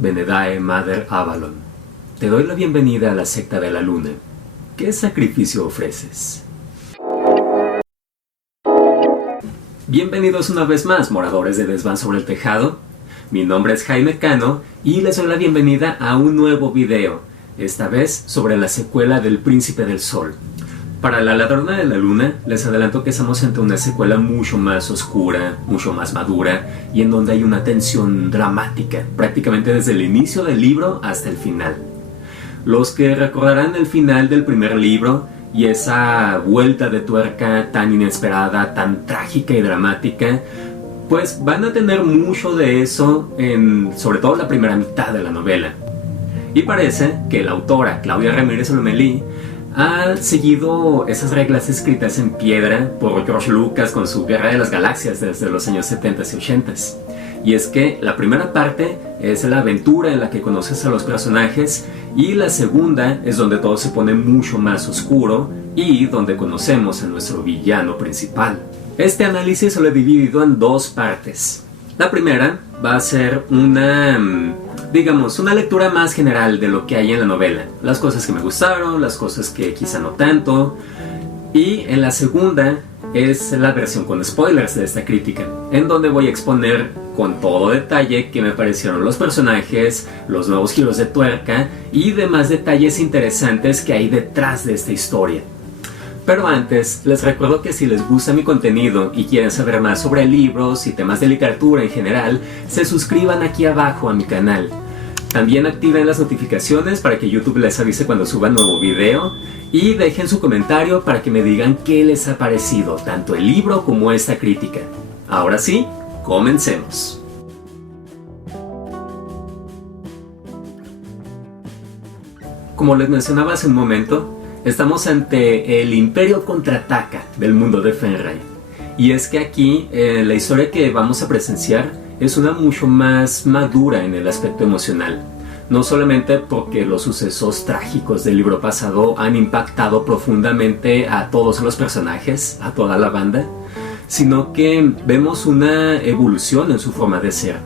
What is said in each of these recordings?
Benedae Mater Avalon. Te doy la bienvenida a la secta de la luna. ¿Qué sacrificio ofreces? Bienvenidos una vez más, moradores de Desván sobre el Tejado. Mi nombre es Jaime Cano y les doy la bienvenida a un nuevo video, esta vez sobre la secuela del Príncipe del Sol. Para La Ladrona de la Luna, les adelanto que estamos ante una secuela mucho más oscura, mucho más madura y en donde hay una tensión dramática, prácticamente desde el inicio del libro hasta el final. Los que recordarán el final del primer libro y esa vuelta de tuerca tan inesperada, tan trágica y dramática, pues van a tener mucho de eso en sobre todo la primera mitad de la novela. Y parece que la autora Claudia Ramírez Lomelí ha seguido esas reglas escritas en piedra por George Lucas con su Guerra de las Galaxias desde los años 70 y 80. Y es que la primera parte es la aventura en la que conoces a los personajes y la segunda es donde todo se pone mucho más oscuro y donde conocemos a nuestro villano principal. Este análisis lo he dividido en dos partes. La primera va a ser una lectura más general de lo que hay en la novela. Las cosas que me gustaron, las cosas que quizá no tanto. Y en la segunda es la versión con spoilers de esta crítica, en donde voy a exponer con todo detalle qué me parecieron los personajes, los nuevos giros de tuerca y demás detalles interesantes que hay detrás de esta historia. Pero antes, les recuerdo que si les gusta mi contenido y quieren saber más sobre libros y temas de literatura en general, se suscriban aquí abajo a mi canal. También activen las notificaciones para que YouTube les avise cuando suba nuevo video y dejen su comentario para que me digan qué les ha parecido, tanto el libro como esta crítica. Ahora sí, comencemos. Como les mencionaba hace un momento, estamos ante el Imperio contraataca del mundo de Fenrir. Y es que aquí la historia que vamos a presenciar es una mucho más madura en el aspecto emocional. No solamente porque los sucesos trágicos del libro pasado han impactado profundamente a todos los personajes, a toda la banda, sino que vemos una evolución en su forma de ser.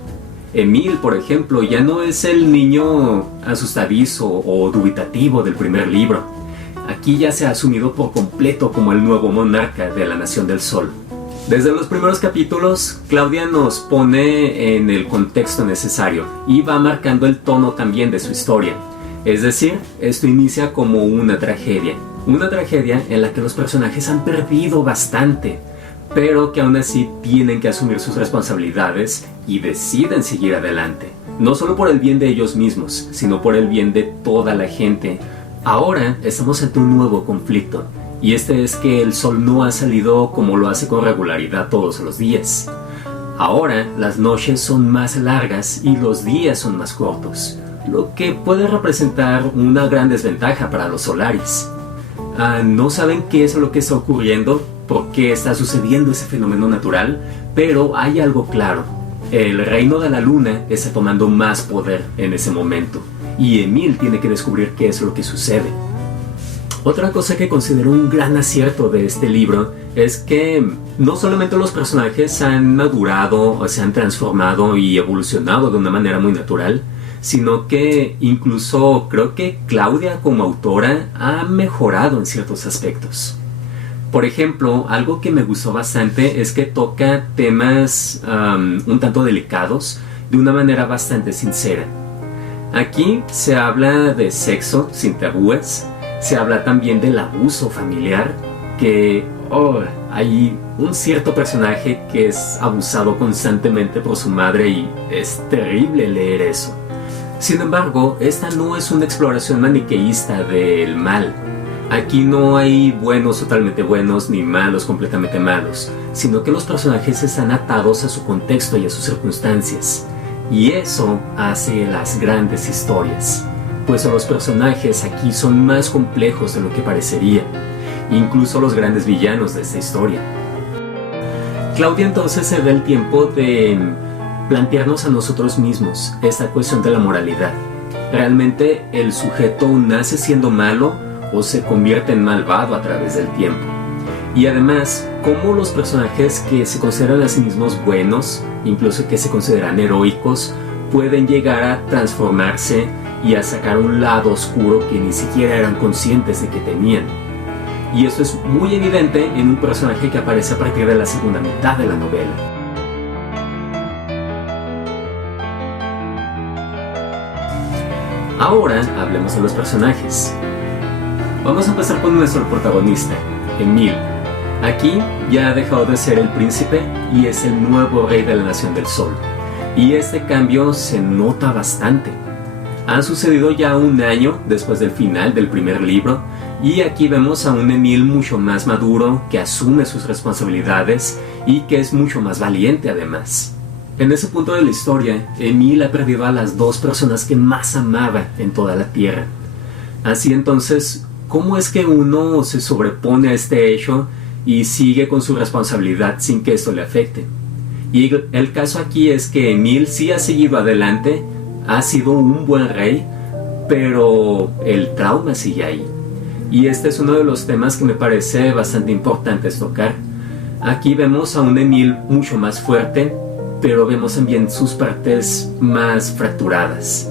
Emil, por ejemplo, ya no es el niño asustadizo o dubitativo del primer libro. Aquí ya se ha asumido por completo como el nuevo monarca de la Nación del Sol. Desde los primeros capítulos, Claudia nos pone en el contexto necesario y va marcando el tono también de su historia. Es decir, esto inicia como una tragedia en la que los personajes han perdido bastante, pero que aún así tienen que asumir sus responsabilidades y deciden seguir adelante. No solo por el bien de ellos mismos, sino por el bien de toda la gente. Ahora estamos ante un nuevo conflicto, y este es que el sol no ha salido como lo hace con regularidad todos los días. Ahora las noches son más largas y los días son más cortos, lo que puede representar una gran desventaja para los Solaris. No saben qué es lo que está ocurriendo, por qué está sucediendo ese fenómeno natural, pero hay algo claro. El reino de la luna está tomando más poder en ese momento, y Emil tiene que descubrir qué es lo que sucede. Otra cosa que considero un gran acierto de este libro es que no solamente los personajes han madurado o se han transformado y evolucionado de una manera muy natural, sino que incluso creo que Claudia como autora ha mejorado en ciertos aspectos. Por ejemplo, algo que me gustó bastante es que toca temas un tanto delicados de una manera bastante sincera. Aquí se habla de sexo sin tabúes, se habla también del abuso familiar, que hay un cierto personaje que es abusado constantemente por su madre y es terrible leer eso. Sin embargo, esta no es una exploración maniqueísta del mal. Aquí no hay buenos totalmente buenos ni malos completamente malos, sino que los personajes están atados a su contexto y a sus circunstancias. Y eso hace las grandes historias, pues los personajes aquí son más complejos de lo que parecería, incluso los grandes villanos de esta historia. Claudia entonces se da el tiempo de plantearnos a nosotros mismos esta cuestión de la moralidad. ¿Realmente el sujeto nace siendo malo o se convierte en malvado a través del tiempo? Y además, cómo los personajes que se consideran a sí mismos buenos, incluso que se consideran heroicos, pueden llegar a transformarse y a sacar un lado oscuro que ni siquiera eran conscientes de que tenían. Y eso es muy evidente en un personaje que aparece a partir de la segunda mitad de la novela. Ahora hablemos de los personajes. Vamos a empezar con nuestro protagonista, Emil. Aquí ya ha dejado de ser el príncipe y es el nuevo rey de la Nación del Sol. Y este cambio se nota bastante. Han sucedido ya un año después del final del primer libro y aquí vemos a un Emil mucho más maduro, que asume sus responsabilidades y que es mucho más valiente además. En ese punto de la historia, Emil ha perdido a las dos personas que más amaba en toda la tierra. Así entonces, ¿cómo es que uno se sobrepone a este hecho y sigue con su responsabilidad sin que esto le afecte? Y el caso aquí es que Emil sí ha seguido adelante, ha sido un buen rey, pero el trauma sigue ahí. Y este es uno de los temas que me parece bastante importante tocar. Aquí vemos a un Emil mucho más fuerte, pero vemos también sus partes más fracturadas.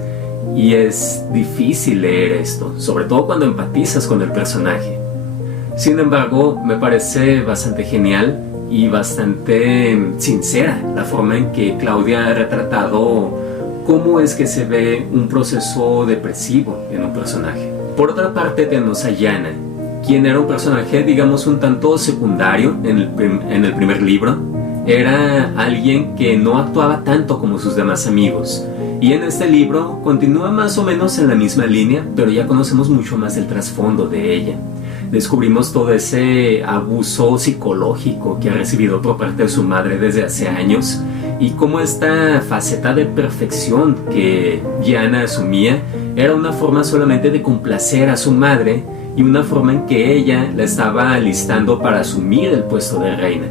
Y es difícil leer esto, sobre todo cuando empatizas con el personaje. Sin embargo, me parece bastante genial y bastante sincera la forma en que Claudia ha retratado cómo es que se ve un proceso depresivo en un personaje. Por otra parte tenemos a Yana, quien era un personaje, digamos, un tanto secundario en el primer libro. Era alguien que no actuaba tanto como sus demás amigos. Y en este libro continúa más o menos en la misma línea, pero ya conocemos mucho más del trasfondo de ella. Descubrimos todo ese abuso psicológico que ha recibido por parte de su madre desde hace años y cómo esta faceta de perfección que Yana asumía era una forma solamente de complacer a su madre y una forma en que ella la estaba alistando para asumir el puesto de reina.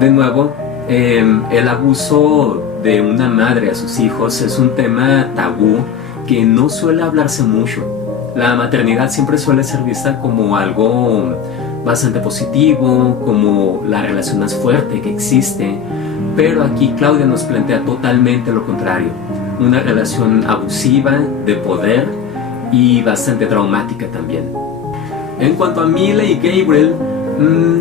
De nuevo, el abuso de una madre a sus hijos es un tema tabú que no suele hablarse mucho. La maternidad siempre suele ser vista como algo bastante positivo, como la relación más fuerte que existe, pero aquí Claudia nos plantea totalmente lo contrario, una relación abusiva, de poder y bastante traumática también. En cuanto a Mille y Gabriel,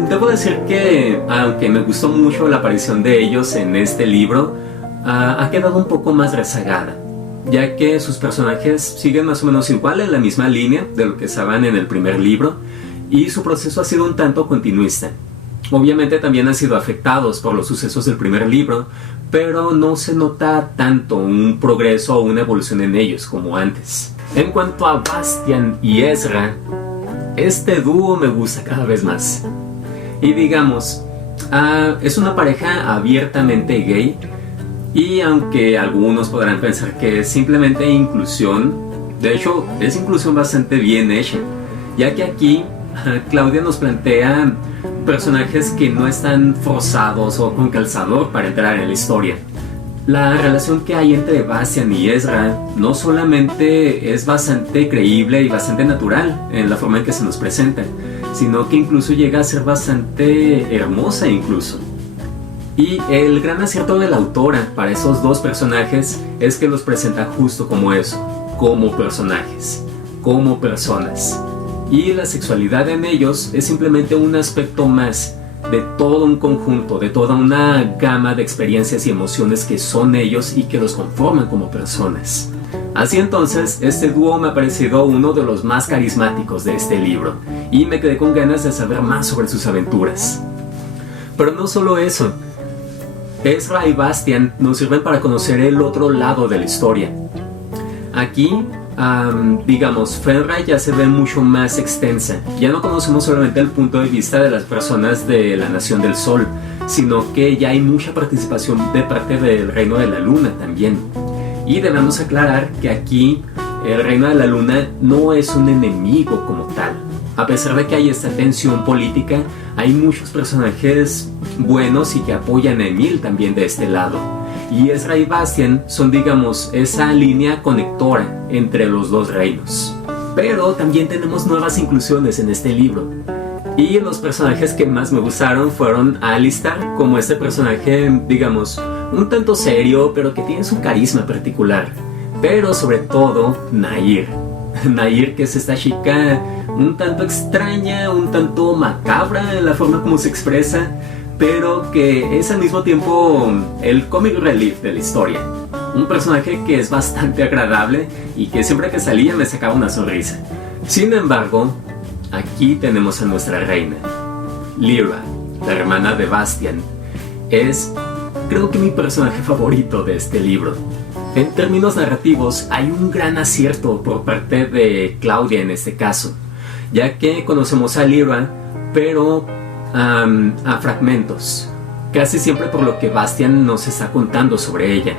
debo decir que, aunque me gustó mucho la aparición de ellos en este libro, ha quedado un poco más rezagada, ya que sus personajes siguen más o menos igual en la misma línea de lo que estaban en el primer libro y su proceso ha sido un tanto continuista. Obviamente también han sido afectados por los sucesos del primer libro, pero no se nota tanto un progreso o una evolución en ellos como antes. En cuanto a Bastian y Ezra, este dúo me gusta cada vez más. Y digamos, es una pareja abiertamente gay, y aunque algunos podrán pensar que es simplemente inclusión, de hecho es inclusión bastante bien hecha, ya que aquí Claudia nos plantea personajes que no están forzados o con calzador para entrar en la historia. La relación que hay entre Bastian y Ezra no solamente es bastante creíble y bastante natural en la forma en que se nos presenta, sino que incluso llega a ser bastante hermosa incluso. Y el gran acierto de la autora para esos dos personajes es que los presenta justo como eso, como personajes, como personas. Y la sexualidad en ellos es simplemente un aspecto más de todo un conjunto, de toda una gama de experiencias y emociones que son ellos y que los conforman como personas. Así entonces, este dúo me ha parecido uno de los más carismáticos de este libro, y me quedé con ganas de saber más sobre sus aventuras. Pero no solo eso, Ezra y Bastian nos sirven para conocer el otro lado de la historia. Aquí, digamos, Fenrir ya se ve mucho más extensa. Ya no conocemos solamente el punto de vista de las personas de la Nación del Sol, sino que ya hay mucha participación de parte del Reino de la Luna también. Y debemos aclarar que aquí el Reino de la Luna no es un enemigo como tal. A pesar de que hay esta tensión política, hay muchos personajes buenos y que apoyan a Emil también de este lado. Y Ezra y Bastian son, digamos, esa línea conectora entre los dos reinos. Pero también tenemos nuevas inclusiones en este libro. Y los personajes que más me gustaron fueron Alistar, como este personaje, digamos, un tanto serio, pero que tiene su carisma particular. Pero sobre todo, Nair. Nair, que es esta chica un tanto extraña, un tanto macabra en la forma como se expresa, pero que es al mismo tiempo el comic relief de la historia. Un personaje que es bastante agradable y que siempre que salía me sacaba una sonrisa. Sin embargo, aquí tenemos a nuestra reina, Lyra, la hermana de Bastian. Es, creo que mi personaje favorito de este libro. En términos narrativos, hay un gran acierto por parte de Claudia en este caso, ya que conocemos a Lyra, pero a fragmentos, casi siempre por lo que Bastian nos está contando sobre ella,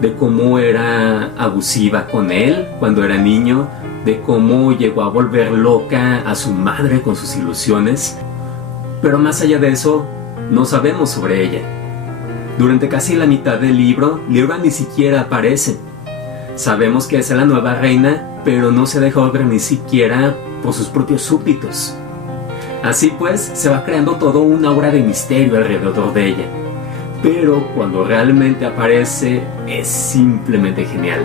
de cómo era abusiva con él cuando era niño, de cómo llegó a volver loca a su madre con sus ilusiones, pero más allá de eso, no sabemos sobre ella. Durante casi la mitad del libro, Lyra ni siquiera aparece. Sabemos que es la nueva reina, pero no se deja ver ni siquiera por sus propios súbditos. Así pues, se va creando todo un aura de misterio alrededor de ella. Pero cuando realmente aparece, es simplemente genial.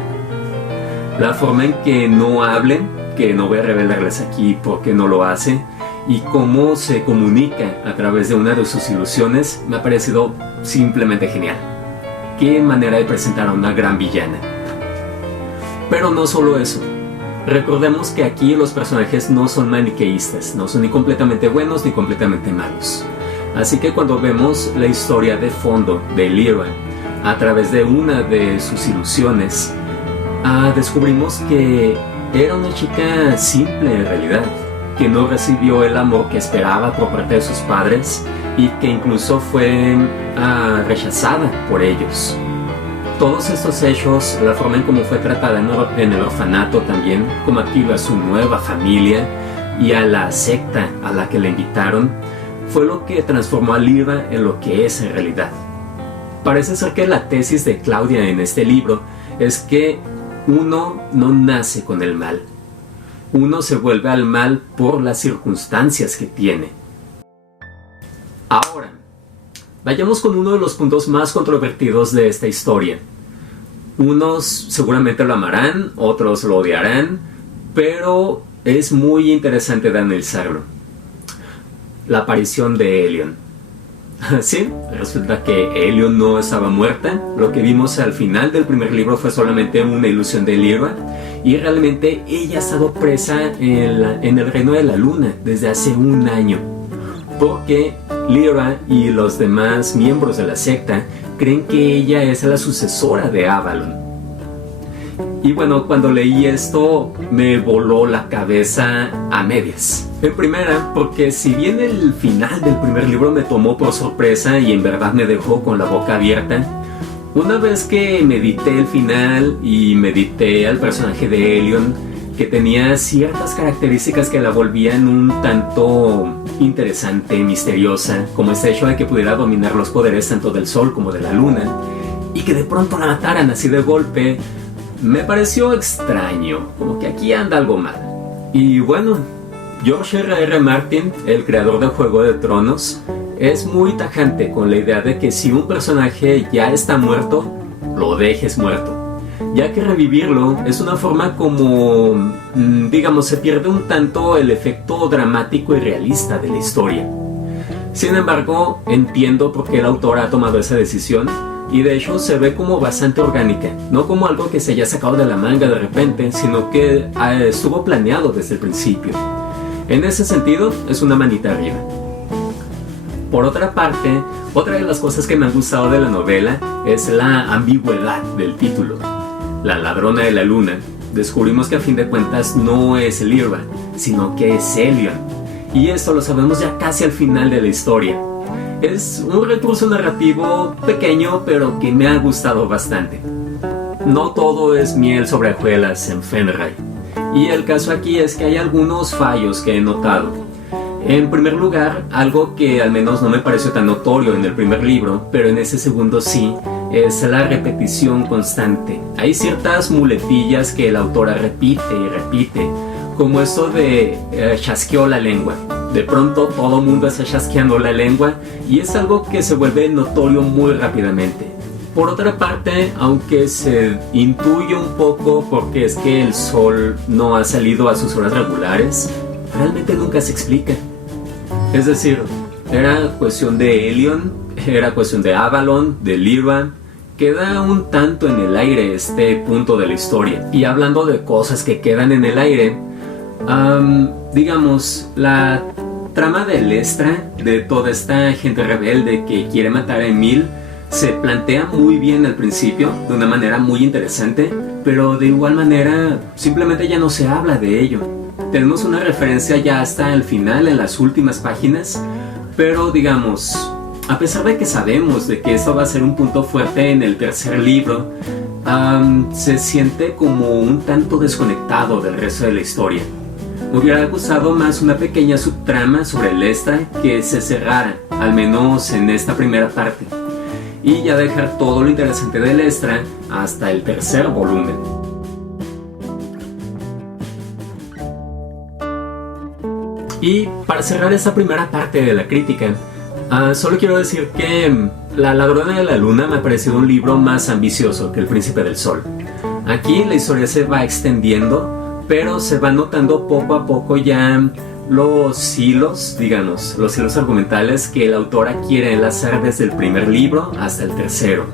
La forma en que no hablen, que no voy a revelarles aquí porque no lo hace, y cómo se comunica a través de una de sus ilusiones, me ha parecido simplemente genial. Qué manera de presentar a una gran villana. Pero no solo eso. Recordemos que aquí los personajes no son maniqueístas, no son ni completamente buenos ni completamente malos. Así que cuando vemos la historia de fondo de Lyra a través de una de sus ilusiones, descubrimos que era una chica simple en realidad, que no recibió el amor que esperaba por parte de sus padres y que incluso fue rechazada por ellos. Todos estos hechos, la forma en cómo fue tratada en el orfanato también, como activa su nueva familia y a la secta a la que le invitaron, fue lo que transformó a Lyra en lo que es en realidad. Parece ser que la tesis de Claudia en este libro es que uno no nace con el mal. Uno se vuelve al mal por las circunstancias que tiene. Ahora, vayamos con uno de los puntos más controvertidos de esta historia. Unos seguramente lo amarán, otros lo odiarán, pero es muy interesante de analizarlo. La aparición de Helion. Sí, resulta que Helion no estaba muerta. Lo que vimos al final del primer libro fue solamente una ilusión de Lyra, y realmente ella ha estado presa en el reino de la luna desde hace un año, porque Lyra y los demás miembros de la secta creen que ella es la sucesora de Avalon. Y bueno, cuando leí esto me voló la cabeza a medias. En primera, porque si bien el final del primer libro me tomó por sorpresa y en verdad me dejó con la boca abierta, una vez que medité el final y medité al personaje de Helion, que tenía ciertas características que la volvían un tanto interesante, misteriosa, como este hecho de que pudiera dominar los poderes tanto del sol como de la luna, y que de pronto la mataran así de golpe, me pareció extraño, como que aquí anda algo mal. Y bueno, George R.R. Martin, el creador de Juego de Tronos, es muy tajante con la idea de que si un personaje ya está muerto, lo dejes muerto, ya que revivirlo es una forma como, digamos, se pierde un tanto el efecto dramático y realista de la historia. Sin embargo, entiendo por qué el autor ha tomado esa decisión, y de hecho se ve como bastante orgánica, no como algo que se haya sacado de la manga de repente, sino que estuvo planeado desde el principio. En ese sentido, es una manita arriba. Por otra parte, otra de las cosas que me han gustado de la novela es la ambigüedad del título. La ladrona de la luna. Descubrimos que a fin de cuentas no es Lyra, sino que es Helion. Y esto lo sabemos ya casi al final de la historia. Es un recurso narrativo pequeño, pero que me ha gustado bastante. No todo es miel sobre hojuelas en Fenrir. Y el caso aquí es que hay algunos fallos que he notado. En primer lugar, algo que al menos no me pareció tan notorio en el primer libro, pero en ese segundo sí, es la repetición constante. Hay ciertas muletillas que la autora repite y repite, como esto de chasqueó la lengua. De pronto todo el mundo está chasqueando la lengua y es algo que se vuelve notorio muy rápidamente. Por otra parte, aunque se intuye un poco porque es que el Sol no ha salido a sus horas regulares, realmente nunca se explica. Es decir, era cuestión de Helion, era cuestión de Avalon, de Lyra. Queda un tanto en el aire este punto de la historia. Y hablando de cosas que quedan en el aire, digamos, la trama de Lestra, de toda esta gente rebelde que quiere matar a Emil, se plantea muy bien al principio, de una manera muy interesante, pero de igual manera simplemente ya no se habla de ello. Tenemos una referencia ya hasta el final, en las últimas páginas, pero digamos, a pesar de que sabemos de que esto va a ser un punto fuerte en el tercer libro, se siente como un tanto desconectado del resto de la historia. Me hubiera gustado más una pequeña subtrama sobre Lestra que se cerrara, al menos en esta primera parte, y ya dejar todo lo interesante de Lestra hasta el tercer volumen. Y para cerrar esta primera parte de la crítica, solo quiero decir que La ladrona de la luna me ha parecido un libro más ambicioso que El príncipe del sol. Aquí la historia se va extendiendo, pero se va notando poco a poco ya los hilos, digamos, los hilos argumentales que la autora quiere enlazar desde el primer libro hasta el tercero.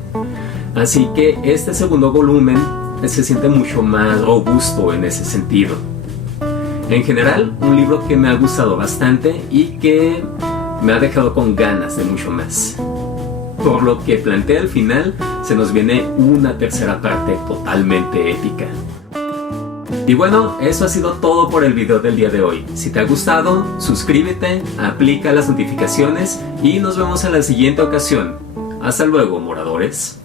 Así que este segundo volumen se siente mucho más robusto en ese sentido. En general, un libro que me ha gustado bastante y que me ha dejado con ganas de mucho más. Por lo que plantea al final, se nos viene una tercera parte totalmente épica. Y bueno, eso ha sido todo por el video del día de hoy. Si te ha gustado, suscríbete, aplica las notificaciones y nos vemos en la siguiente ocasión. Hasta luego, moradores.